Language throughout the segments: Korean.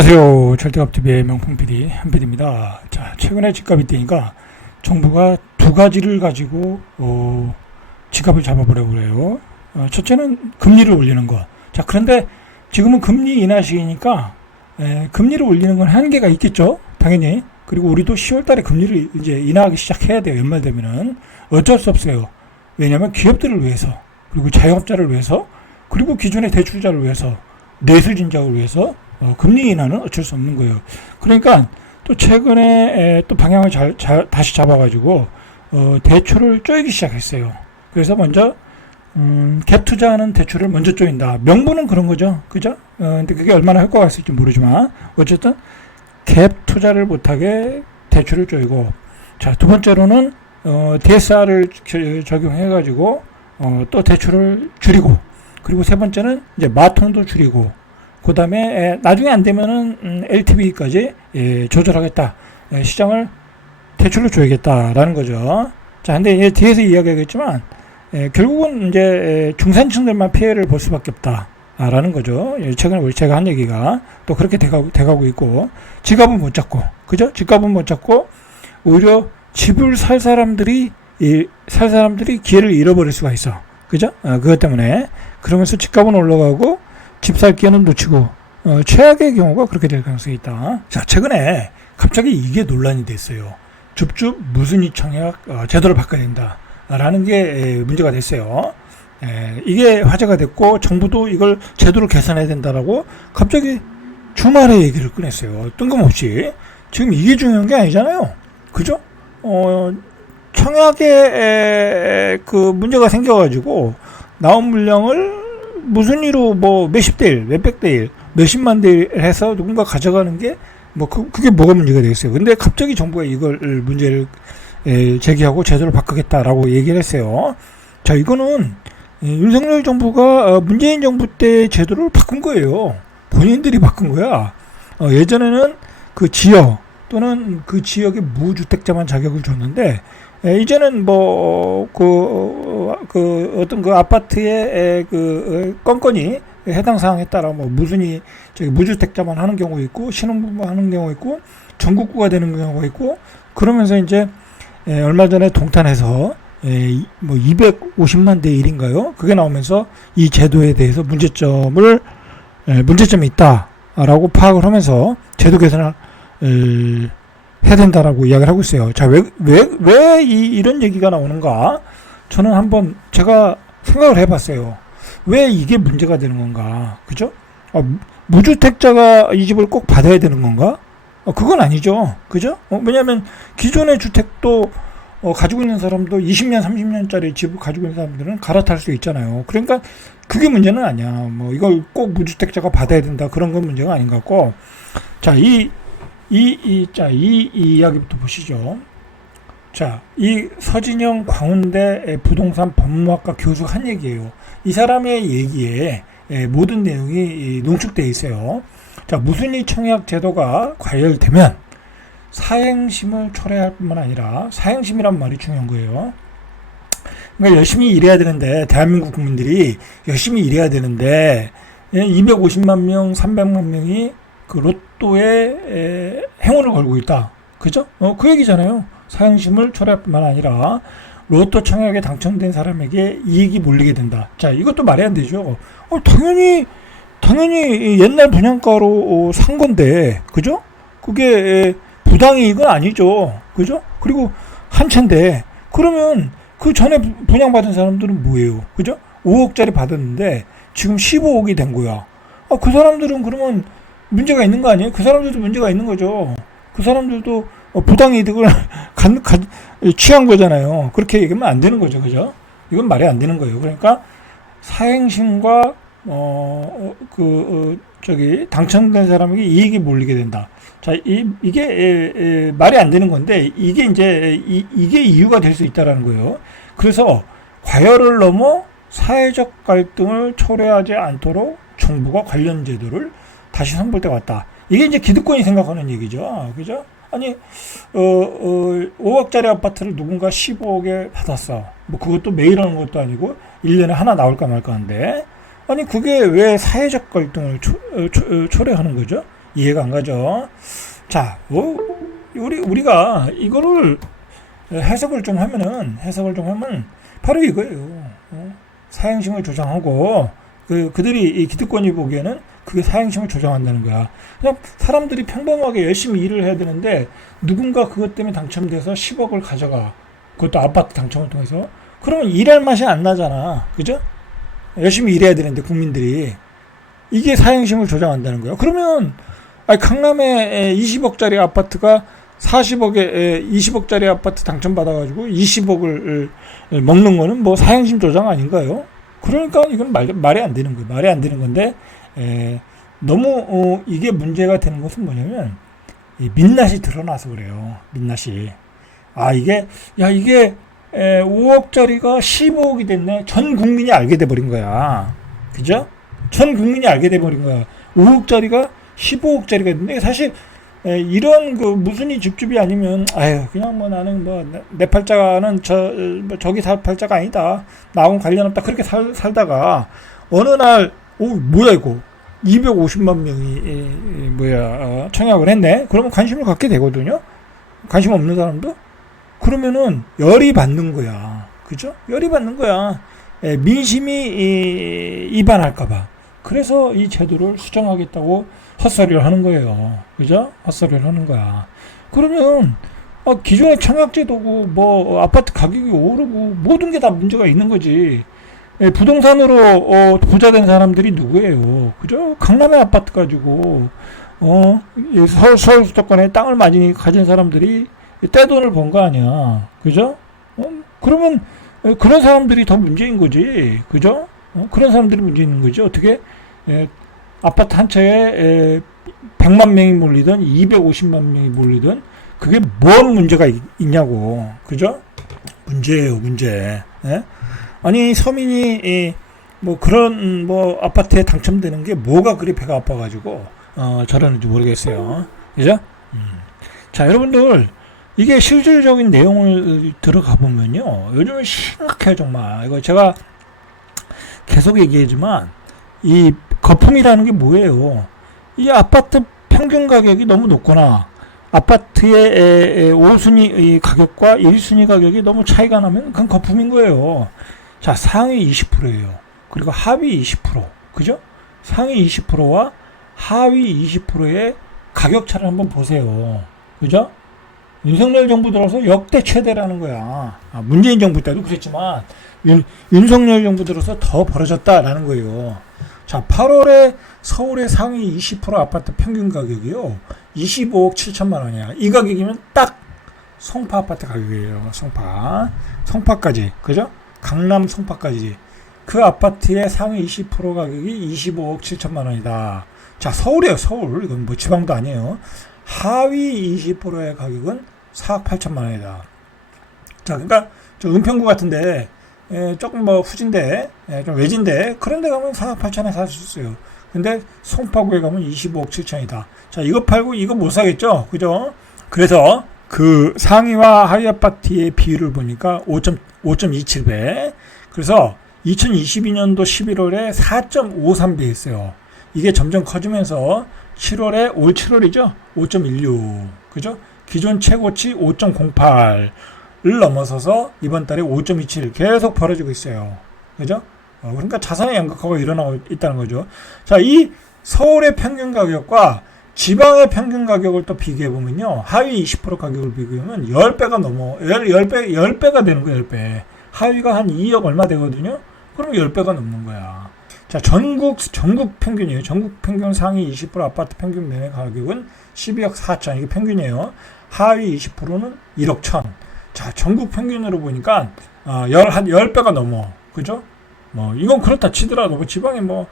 안녕하세요. 절대값TV의 명품 PD 한PD입니다. 자, 최근에 집값이 뛰니까 정부가 두 가지를 가지고 집값을 잡아보려고 그래요. 첫째는 금리를 올리는 것. 자, 그런데 지금은 금리 인하 시기니까 금리를 올리는 건 한계가 있겠죠. 당연히. 그리고 우리도 10월달에 금리를 이제 인하하기 시작해야 돼요. 연말 되면은 어쩔 수 없어요. 왜냐하면 기업들을 위해서, 그리고 자영업자를 위해서, 그리고 기존의 대출자를 위해서, 내수 진작을 위해서 금리 인하는 어쩔 수 없는 거예요. 그러니까 또 최근에 또 방향을 다시 잡아가지고 대출을 쪼이기 시작했어요. 그래서 먼저 갭 투자하는 대출을 먼저 쪼인다. 명분은 그런 거죠, 그죠? 근데 그게 얼마나 효과가 있을지 모르지만 어쨌든 갭 투자를 못하게 대출을 쪼이고, 자, 두 번째로는 DSR을 적용해가지고 또 대출을 줄이고, 그리고 세 번째는 이제 마통도 줄이고, 그 다음에 나중에 안 되면은 LTV까지 조절하겠다. 시장을 대출로 줘야겠다라는 거죠. 자, 근데 뒤에서 이야기하겠지만 결국은 이제 중산층들만 피해를 볼 수밖에 없다라는 거죠. 최근에 제가 한 얘기가 또 그렇게 돼가고 있고, 집값은 못 잡고, 그죠? 집값은 못 잡고 오히려 집을 살 사람들이 기회를 잃어버릴 수가 있어. 그죠? 그것 때문에. 그러면서 집값은 올라가고 집 살 기회는 놓치고, 최악의 경우가 그렇게 될 가능성이 있다. 자, 최근에 갑자기 이게 논란이 됐어요. 줍줍 무순위 청약 제도를 바꿔야 된다라는 게 문제가 됐어요. 이게 화제가 됐고, 정부도 이걸 제도를 개선해야 된다라고 갑자기 주말에 얘기를 꺼냈어요. 뜬금없이. 지금 이게 중요한 게 아니잖아요. 그죠? 청약에 그 문제가 생겨가지고 나온 물량을 무순위로 뭐 몇십 대 일, 몇백 대 일, 몇십만 대 일 해서 누군가 가져가는 게 뭐 그게 뭐가 문제가 되겠어요. 근데 갑자기 정부가 이걸 문제를 제기하고 제도를 바꾸겠다라고 얘기를 했어요. 자, 이거는 윤석열 정부가 문재인 정부 때 제도를 바꾼 거예요. 본인들이 바꾼 거야. 예전에는 그 지역 또는 그 지역의 무주택자만 자격을 줬는데, 이제는 뭐 어떤 그 아파트의 건건이 해당 사항에 따라 뭐 무순위 무주택자만 하는 경우가 있고, 신혼부부만 하는 경우가 있고, 전국구가 되는 경우가 있고, 그러면서 이제 얼마 전에 동탄에서 뭐 250만 대 1인가요? 그게 나오면서 이 제도에 대해서 문제점이 있다라고 파악을 하면서 제도 개선을 해야 된다라고 이야기를 하고 있어요. 자, 왜 이런 얘기가 나오는가? 저는 한번 제가 생각을 해봤어요. 왜 이게 문제가 되는 건가? 그죠? 무주택자가 이 집을 꼭 받아야 되는 건가? 그건 아니죠. 그죠? 왜냐하면 기존의 주택도 가지고 있는 사람도 20년, 30년짜리 집을 가지고 있는 사람들은 갈아탈 수 있잖아요. 그러니까 그게 문제는 아니야. 뭐 이걸 꼭 무주택자가 받아야 된다, 그런 건 문제가 아닌 것 같고. 자, 이 이야기부터 보시죠. 자, 이 서진영 광운대 부동산 법무학과 교수가 한 얘기예요. 이 사람의 얘기에 모든 내용이 농축되어 있어요. 자, 무순위 청약 제도가 과열되면 사행심을 초래할 뿐만 아니라, 사행심이란 말이 중요한 거예요. 그러니까 열심히 일해야 되는데, 대한민국 국민들이 열심히 일해야 되는데 250만 명, 300만 명이 그 로또에 행운을 걸고 있다. 그죠? 그 얘기잖아요. 사행심을 초래할 뿐만 아니라 로또 청약에 당첨된 사람에게 이익이 몰리게 된다. 자, 이것도 말이 안 되죠. 당연히 옛날 분양가로 산 건데, 그죠? 그게 부당이익은 아니죠. 그죠? 그리고 한 채인데, 그러면 그 전에 분양받은 사람들은 뭐예요? 그죠? 5억짜리 받았는데 지금 15억이 된 거야. 그 사람들은 그러면 문제가 있는 거 아니에요? 그 사람들도 문제가 있는 거죠. 그 사람들도 부당이득을 취한 거잖아요. 그렇게 얘기하면 안 되는 거죠. 그죠? 이건 말이 안 되는 거예요. 그러니까 사행심과 당첨된 사람에게 이익이 몰리게 된다. 자, 이게 말이 안 되는 건데, 이게 이제 이게 이유가 될 수 있다라는 거예요. 그래서 과열을 넘어 사회적 갈등을 초래하지 않도록 정부가 관련 제도를 다시 선볼 때가 왔다. 이게 이제 기득권이 생각하는 얘기죠. 그죠? 아니, 5억짜리 아파트를 누군가 15억에 받았어. 뭐 그것도 매일 하는 것도 아니고 1년에 하나 나올까 말까 한데, 아니 그게 왜 사회적 갈등을 초래하는 거죠? 이해가 안 가죠? 자, 우리가 이거를 해석을 좀 하면 바로 이거예요. 사행심을 조장하고 그들이 이 기득권이 보기에는 그게 사행심을 조장한다는 거야. 그냥 사람들이 평범하게 열심히 일을 해야 되는데 누군가 그것 때문에 당첨돼서 10억을 가져가. 그것도 아파트 당첨을 통해서. 그러면 일할 맛이 안 나잖아. 그죠? 열심히 일해야 되는데 국민들이. 이게 사행심을 조장한다는 거예요. 그러면 강남에 20억짜리 아파트가 40억에 20억짜리 아파트 당첨받아가지고 20억을 먹는 거는 뭐 사행심 조장 아닌가요? 그러니까 이건 말이 안 되는 거예요. 말이 안 되는 건데 너무 이게 문제가 되는 것은 뭐냐면 민낯이 드러나서 그래요. 민낯이. 이게 5억짜리가 15억이 됐네. 전 국민이 알게 돼버린 거야. 그죠? 전 국민이 알게 돼버린 거야. 5억짜리가 15억짜리가 됐는데 사실 이런 무슨이 줍줍이 아니면 그냥 뭐 나는 뭐 내 팔자는 저기 살 팔자가 아니다. 나하고는 관련 없다. 그렇게 살다가 어느 날 뭐야 이거 250만 명이 청약을 했네. 그러면 관심을 갖게 되거든요. 관심 없는 사람도 그러면은 열이 받는 거야. 그죠? 열이 받는 거야. 민심이 이반할까봐. 그래서 이 제도를 수정하겠다고 헛소리를 하는 거예요. 그죠? 헛소리를 하는 거야. 그러면 기존의 청약제도고 뭐 아파트 가격이 오르고 모든 게 다 문제가 있는 거지. 부동산으로 부자 된 사람들이 누구예요? 그죠? 강남의 아파트 가지고 서울 수도권에 땅을 많이 가진 사람들이 떼돈을 번 거 아니야. 그죠? 그러면 그런 사람들이 더 문제인 거지. 그죠? 그런 사람들이 문제 있는 거지. 어떻게 아파트 한 채에 100만 명이 몰리든 250만 명이 몰리든 그게 뭔 문제가 있냐고. 그죠? 문제예요, 문제. 예? 아니 서민이 뭐 그런 뭐 아파트에 당첨되는 게 뭐가 그리 배가 아파가지고 저러는지 모르겠어요. 그죠? 자, 여러분들 이게 실질적인 내용을 들어가 보면요, 요즘은 심각해요 정말. 이거 제가 계속 얘기하지만 이 거품이라는 게 뭐예요? 이 아파트 평균 가격이 너무 높거나 아파트의 5순위 가격과 1순위 가격이 너무 차이가 나면 그건 거품인 거예요. 자, 상위 20%예요. 그리고 하위 20%. 그죠? 상위 20%와 하위 20%의 가격차를 한번 보세요. 그죠? 윤석열 정부 들어서 역대 최대라는 거야. 문재인 정부 때도 그랬지만 윤석열 정부 들어서 더 벌어졌다라는 거예요. 자, 8월에 서울의 상위 20% 아파트 평균 가격이요, 25억 7천만 원이야. 이 가격이면 딱 송파 아파트 가격이에요. 송파까지. 그죠? 강남 송파까지. 그 아파트의 상위 20% 가격이 25억 7천만 원이다. 자, 서울이에요, 서울. 이건 뭐 지방도 아니에요. 하위 20%의 가격은 4억 8천만 원이다. 자, 그러니까 좀 은평구 같은데 조금 뭐 후진데 좀 외진데 그런 데 가면 4억 8천에 살 수 있어요. 근데 송파구에 가면 25억 7천이다. 자, 이거 팔고 이거 못 사겠죠? 그죠? 그래서 그 상위와 하위 아파트의 비율을 보니까 5.27배. 그래서 2022년도 11월에 4.53배 했어요. 이게 점점 커지면서 7월에 올 7월이죠. 5.16. 그죠? 기존 최고치 5.08을 넘어서서 이번 달에 5.27 계속 벌어지고 있어요. 그죠? 그러니까 자산의 양극화가 일어나고 있다는 거죠. 자, 이 서울의 평균 가격과 지방의 평균 가격을 또 비교해 보면요, 하위 20% 가격을 비교하면 10배가 넘어. 10배가 되는 거예요, 10배. 하위가 한 2억 얼마 되거든요? 그럼 10배가 넘는 거야. 자, 전국 평균이에요. 전국 평균 상위 20% 아파트 평균 매매 가격은 12억 4천. 이게 평균이에요. 하위 20%는 1억 1천. 자, 전국 평균으로 보니까 한 10배가 넘어. 그죠? 뭐 이건 그렇다 치더라도 뭐 지방에 뭐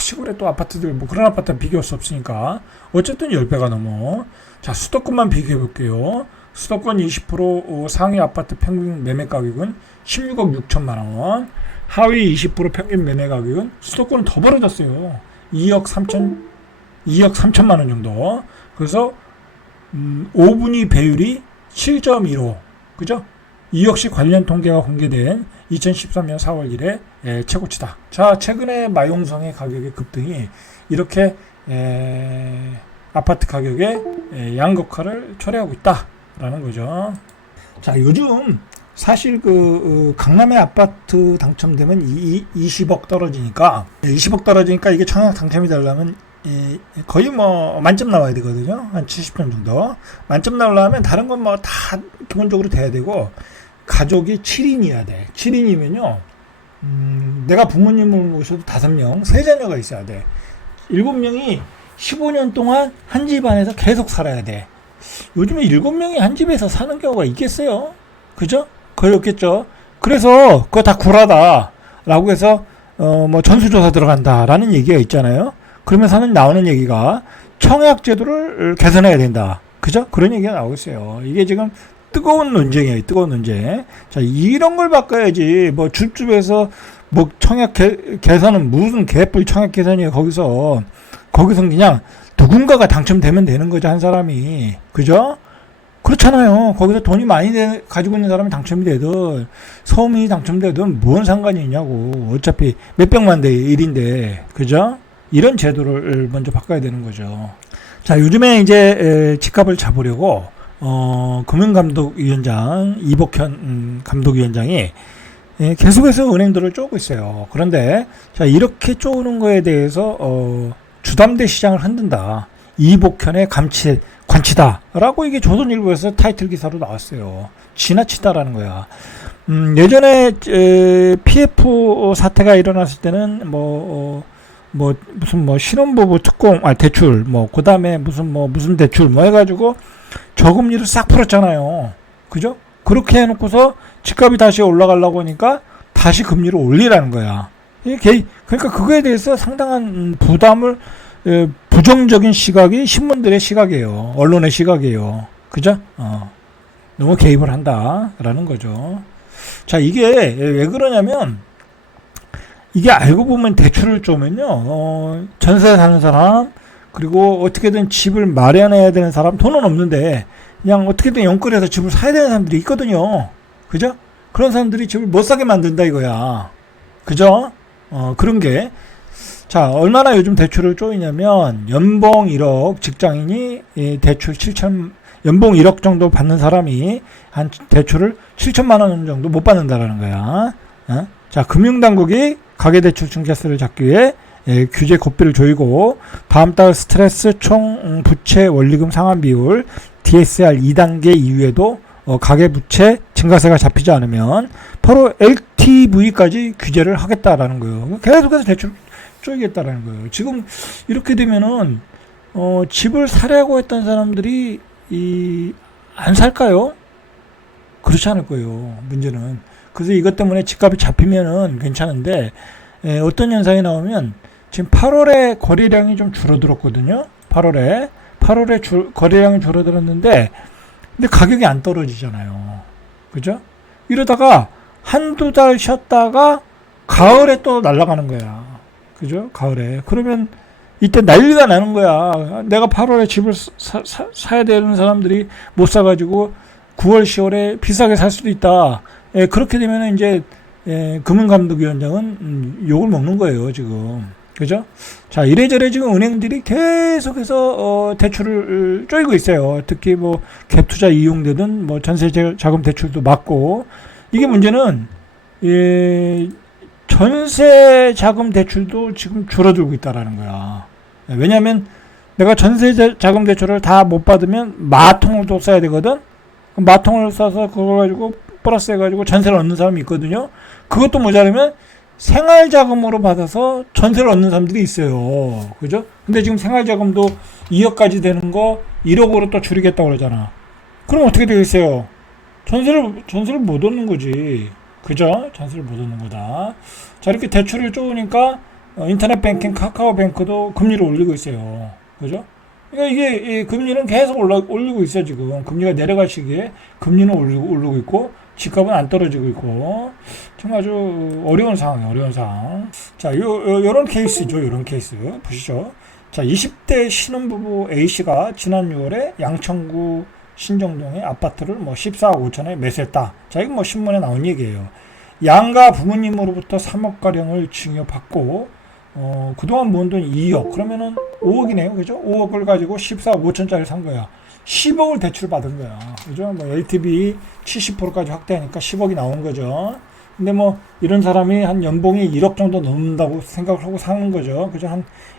시골에 또 아파트들 뭐 그런 아파트는 비교할 수 없으니까 어쨌든 10배가 넘어. 자, 수도권만 비교해 볼게요. 수도권 20% 상위 아파트 평균 매매 가격은 16억 6천만 원. 하위 20% 평균 매매 가격은 수도권은 더 벌어졌어요. 2억 3천만 원 정도. 그래서 5분위 배율이 7.15. 그죠? 이 역시 관련 통계가 공개된 2013년 4월 1일 최고치다. 자, 최근에 마용성의 가격의 급등이 이렇게 아파트 가격의 양극화를 초래하고 있다라는 거죠. 자, 요즘 사실 강남의 아파트 당첨되면 20억 떨어지니까, 20억 떨어지니까 이게 청약 당첨이 되려면 거의 뭐 만점 나와야 되거든요. 한 70점 정도. 만점 나오려면 다른 건 뭐 다 기본적으로 돼야 되고, 가족이 7인이어야 돼. 7인이면요, 내가 부모님을 모셔도 5명, 세 자녀가 있어야 돼. 7명이 15년 동안 한 집안에서 계속 살아야 돼. 요즘에 7명이 한 집에서 사는 경우가 있겠어요? 그죠? 거의 없겠죠. 그래서 그거 다 구라다 라고 해서 뭐 전수조사 들어간다라는 얘기가 있잖아요. 그러면서는 나오는 얘기가 청약 제도를 개선해야 된다. 그죠? 그런 얘기가 나오고 있어요. 이게 지금 뜨거운 논쟁이에요. 뜨거운 논쟁. 자, 이런 걸 바꿔야지. 뭐 줍줍에서 뭐 청약 개선은 무슨 개뿔 청약 개선이에요. 거기서 그냥 누군가가 당첨되면 되는 거죠. 한 사람이. 그죠? 그렇잖아요. 거기서 돈이 많이 가지고 있는 사람이 당첨이 되든 서민이 당첨되든 뭔 상관이 있냐고. 어차피 몇백만 대 1인데. 그죠? 이런 제도를 먼저 바꿔야 되는 거죠. 자, 요즘에 이제 집값을 잡으려고 금융감독위원장 이복현 감독위원장이 계속해서 은행들을 쪼고 있어요. 그런데 자, 이렇게 쪼는 거에 대해서 주담대 시장을 흔든다. 이복현의 관치다라고 이게 조선일보에서 타이틀 기사로 나왔어요. 지나치다라는 거야. 예전에 PF 사태가 일어났을 때는 무슨 신혼부부 특공 대출 그다음에 무슨 대출 해가지고 저금리를 싹 풀었잖아요. 그죠? 그렇게 해놓고서 집값이 다시 올라가려고 하니까 다시 금리를 올리라는 거야. 그러니까 그거에 대해서 상당한 부담을, 부정적인 시각이 신문들의 시각이에요. 언론의 시각이에요. 그죠? 너무 개입을 한다라는 거죠. 자, 이게 왜 그러냐면, 이게 알고 보면 대출을 쪼면요, 전세 사는 사람, 그리고 어떻게든 집을 마련해야 되는 사람, 돈은 없는데 그냥 어떻게든 연끌해서 집을 사야 되는 사람들이 있거든요. 그죠? 그런 사람들이 집을 못 사게 만든다 이거야. 그죠? 그런 게. 자, 얼마나 요즘 대출을 쪼이냐면 연봉 1억 직장인이 대출 연봉 1억 정도 받는 사람이 한 대출을 7천만 원 정도 못 받는다라는 거야. 자, 금융당국이 가계대출 증가세를 잡기 위해 규제 고삐를 조이고 다음 달 스트레스 총 부채 원리금 상환 비율 DSR 2단계 이후에도 가계부채 증가세가 잡히지 않으면 바로 LTV까지 규제를 하겠다라는 거예요. 계속해서 대출 쪼이겠다라는 거예요. 지금 이렇게 되면은 집을 사려고 했던 사람들이 안 살까요? 그렇지 않을 거예요. 문제는. 그래서 이것 때문에 집값이 잡히면은 괜찮은데 어떤 현상이 나오면 지금 8월에 거래량이 좀 줄어들었거든요. 8월에 거래량이 줄어들었는데 근데 가격이 안 떨어지잖아요. 그죠? 이러다가 한두 달 쉬었다가 가을에 또 날아가는 거야. 그죠? 가을에. 그러면 이때 난리가 나는 거야. 내가 8월에 집을 사야 되는 사람들이 못 사가지고 9월, 10월에 비싸게 살 수도 있다. 그렇게 되면 이제 금융감독위원장은 욕을 먹는 거예요, 지금. 그죠? 자, 이래저래 지금 은행들이 계속해서 대출을 쪼이고 있어요. 특히 갭투자 이용되든 전세 자금 대출도 막고. 이게 문제는 전세 자금 대출도 지금 줄어들고 있다라는 거야. 왜냐하면 내가 전세 자금 대출을 다 못 받으면 마통을 또 써야 되거든. 마통을 써서 그거 가지고 플러스 해가지고 전세를 얻는 사람이 있거든요. 그것도 모자라면 생활자금으로 받아서 전세를 얻는 사람들이 있어요. 그죠? 근데 지금 생활자금도 2억까지 되는 거 1억으로 또 줄이겠다고 그러잖아. 그럼 어떻게 되겠어요? 전세를 못 얻는 거지. 그죠? 전세를 못 얻는 거다. 자, 이렇게 대출을 쪼으니까 인터넷 뱅킹 카카오뱅크도 금리를 올리고 있어요. 그죠? 그러니까 이게 금리는 계속 올리고 있어요. 지금 금리가 내려갈 시기에 금리는 오르고 있고 집값은 안 떨어지고 있고 참 아주 어려운 상황. 자, 요런 케이스죠. 요런 케이스 보시죠. 자, 20대 신혼부부 A씨가 지난 6월에 양천구 신정동의 아파트를 14억 5천에 매수했다. 자, 이건 신문에 나온 얘기예요. 양가 부모님으로부터 3억가량을 증여받고 그동안 모은 돈이 2억. 그러면은 5억이네요. 그죠? 5억을 가지고 14억 5천짜리 산 거야. 10억을 대출 받은 거야. 그죠? 뭐 LTV 70%까지 확대하니까 10억이 나온 거죠. 근데 뭐 이런 사람이 한 연봉이 1억 정도 넘는다고 생각을 하고 사는 거죠. 그죠?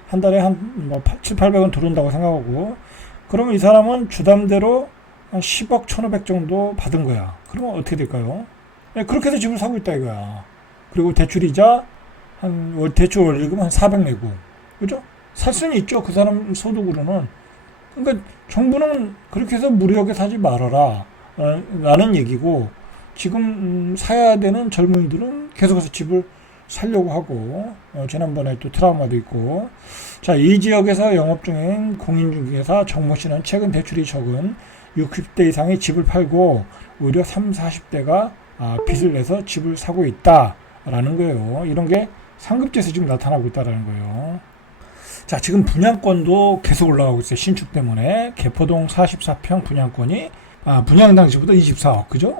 한 달에 뭐 7, 800원 들어온다고 생각하고. 그러면 이 사람은 주담대로 한 10억 1,500 정도 받은 거야. 그러면 어떻게 될까요? 그렇게 해서 집을 사고 있다 이거야. 그리고 대출이자 대출 월리금 한 400 내고. 그죠? 살 수는 있죠. 그 사람 소득으로는. 그러니까 정부는 그렇게 해서 무리하게 사지 말아라 라는 얘기고, 지금 사야 되는 젊은이들은 계속해서 집을 살려고 하고, 지난번에 또 트라우마도 있고. 자, 이 지역에서 영업 중인 공인중개사 정모 씨는 최근 대출이 적은 60대 이상의 집을 팔고 오히려 30, 40대가 빚을 내서 집을 사고 있다라는 거예요. 이런 게 상급지에서 지금 나타나고 있다라는 거예요. 자, 지금 분양권도 계속 올라가고 있어요. 신축 때문에. 개포동 44평 분양권이 분양 당시보다 24억. 그죠?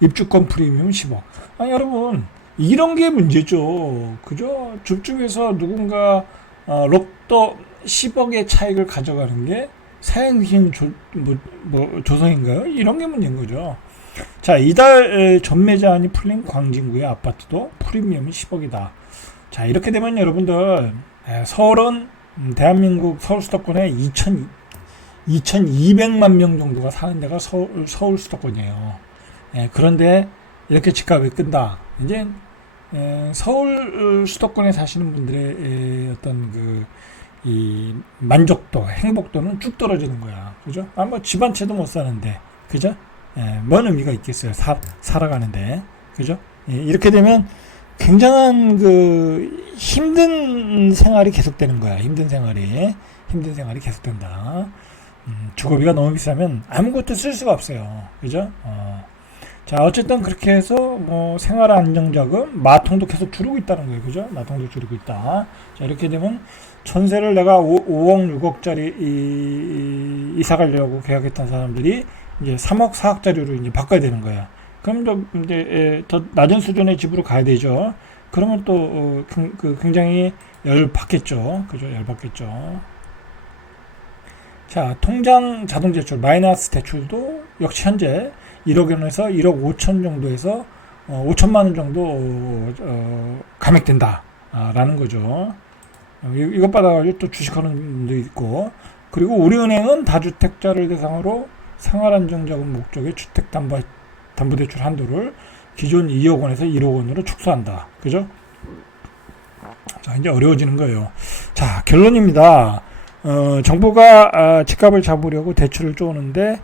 입주권 프리미엄 10억. 아니, 여러분, 이런 게 문제죠. 그죠? 줍줍에서 누군가 로또 10억의 차익을 가져가는 게 사행신 조성인가요? 이런 게 문제인 거죠. 자, 이달 전매 제한이 풀린 광진구의 아파트도 프리미엄이 10억이다. 자, 이렇게 되면 여러분들, 서울은 대한민국 서울 수도권에 2,200만 명 정도가 사는 데가 서울 수도권이에요. 그런데 이렇게 집값이 끈다. 이제 서울 수도권에 사시는 분들의 어떤 이 만족도, 행복도는 쭉 떨어지는 거야. 그죠? 뭐 집 한 채도 못 사는데, 그죠? 뭔 의미가 있겠어요. 살아가는데, 그죠? 이렇게 되면 굉장한 힘든 생활이 계속되는 거야. 힘든 생활이 계속된다. 주거비가 너무 비싸면 아무것도 쓸 수가 없어요. 그죠? 자, 어쨌든 그렇게 해서 뭐 생활 안정자금, 마통도 계속 줄이고 있다는 거예요. 그죠? 마통도 줄이고 있다. 자, 이렇게 되면 전세를 내가 5억, 6억짜리 이사 가려고 계약했던 사람들이 이제 3억, 4억짜리로 이제 바꿔야 되는 거야. 그럼 이제 더 낮은 수준의 집으로 가야 되죠. 그러면 또 굉장히 열 받겠죠. 그죠? 열 받겠죠. 자, 통장 자동 제출, 마이너스 대출도 역시 현재 1억 원에서 1억 5천 정도에서 5천만 원 정도 감액된다 라는 거죠. 이것 받아가지고 또 주식하는 분도 있고, 그리고 우리은행은 다주택자를 대상으로 생활안정자금 목적의 주택담보대출 한도를 기존 2억 원에서 1억 원으로 축소한다. 그죠? 자, 이제 어려워지는 거예요. 자, 결론입니다. 정부가 집값을 잡으려고 대출을 쪼는데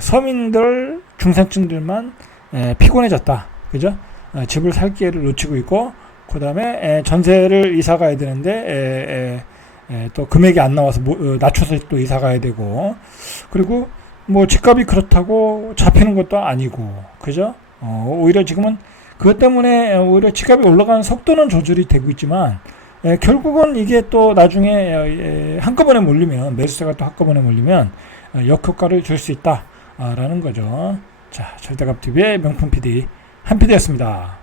서민들, 중산층들만 피곤해졌다. 그죠? 집을 살 기회를 놓치고 있고, 그 다음에 전세를 이사 가야 되는데 또 금액이 안 나와서 낮춰서 또 이사 가야 되고, 그리고 뭐 집값이 그렇다고 잡히는 것도 아니고, 그죠? 오히려 지금은 그것 때문에 오히려 집값이 올라가는 속도는 조절이 되고 있지만, 결국은 이게 또 나중에 한꺼번에 몰리면, 매수세가 또 한꺼번에 몰리면 역효과를 줄 수 있다 라는 거죠. 자, 절대값TV의 명품 PD 한PD였습니다.